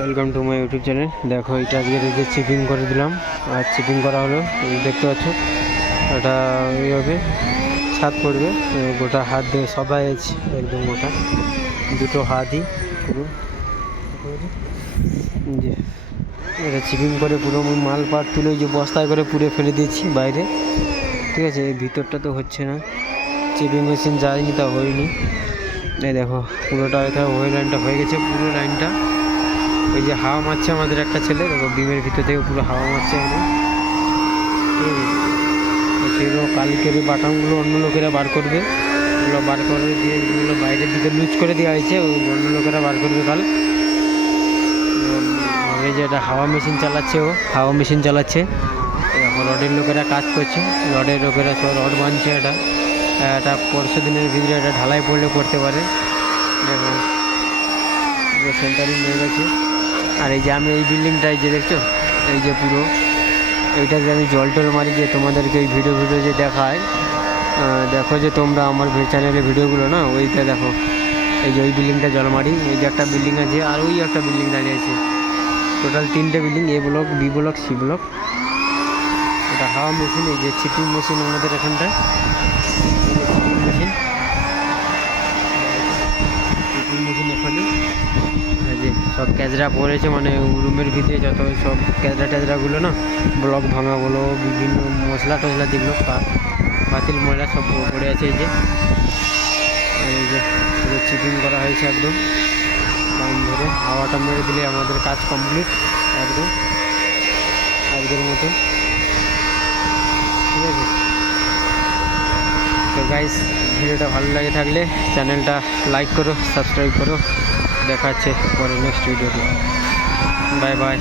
Welcome to my YouTube channel. দেখো এটা আজকে যে চিপিং করে দিলাম আর চিপিং করা হলো, দেখতে পাচ্ছ এটা এইভাবে ছাদ পড়বে, গোটা হাত দিয়ে সবাই আছে একদম গোটা দুটো হাতই পুরো যে এটা চিপিং করে পুরো মাল পাট তুলে যে বস্তায় করে পুড়ে ফেলে দিয়েছি বাইরে। ঠিক আছে, এই ভিতরটা তো হচ্ছে না, চিপিং মেশিন যায়নি, তা হয়নি। এই দেখো পুরোটা এটা ওই লাইনটা হয়ে গেছে, পুরো লাইনটা। ওই যে হাওয়া মারছে আমাদের একটা ছেলে, দেখো ডিমের ভিতর থেকে পুরো হাওয়া মারছে একদম। ঠিক আছে, সেগুলো কালকের বাটামগুলো অন্য লোকেরা বার করবে, ওগুলো বার করে দিয়ে এগুলো বাইরের দিকে লুজ করে দেওয়া হয়েছে, ওই অন্য লোকেরা বার করবে কাল। এই যে এটা হাওয়া মেশিন চালাচ্ছে, ও হাওয়া মেশিন চালাচ্ছে। এখন রডের লোকেরা কাজ করছে, রডের লোকেরা সব রড বাঁধছে। এটা পরশু দিনের ভিতরে এটা ঢালাই পড়লে পড়তে পারে। দেখো সেন্টারিং হয়ে গেছে। আর এই যে আমি এই বিল্ডিংটাই যে দেখছো, এই যে পুরো এইটা যে আমি জল টল মারি, যে তোমাদেরকে এই ভিডিও যে দেখায়, দেখো যে তোমরা আমার চ্যানেলের ভিডিওগুলো না, ওইটা দেখো। এই যে ওই বিল্ডিংটা জল মারি, এই যে একটা বিল্ডিং আছে আর ওই একটা বিল্ডিং দাঁড়িয়ে আছে, টোটাল 3টে building, A block, B block, C block. এটা হাওয়া মেশিন, এই যে চিপিং মেশিন আমাদের এখানটায় চিপিং মেশিন এখানে। এই যে সব ক্যাজরা পড়েছে, মানে রুমের ভিতরে যত সব ক্যাজরা ট্যাজরাগুলো না, ব্লক ভাঙা বলো, বিভিন্ন মশলা টশলা যেগুলো বাতিল ময়লা সব পড়ে আছে। এই যে চিপিং করা হয়েছে একদম লাইন ধরে, হাওয়াটা মেরে দিলে আমাদের কাজ কমপ্লিট একদম আগের মতন। ঠিক আছে, তো গাইস ভিডিওটা ভালো লাগে থাকলে চ্যানেলটা লাইক করো, সাবস্ক্রাইব করো। দেখা হচ্ছে পরে নেক্সট ভিডিওতে। Bye bye.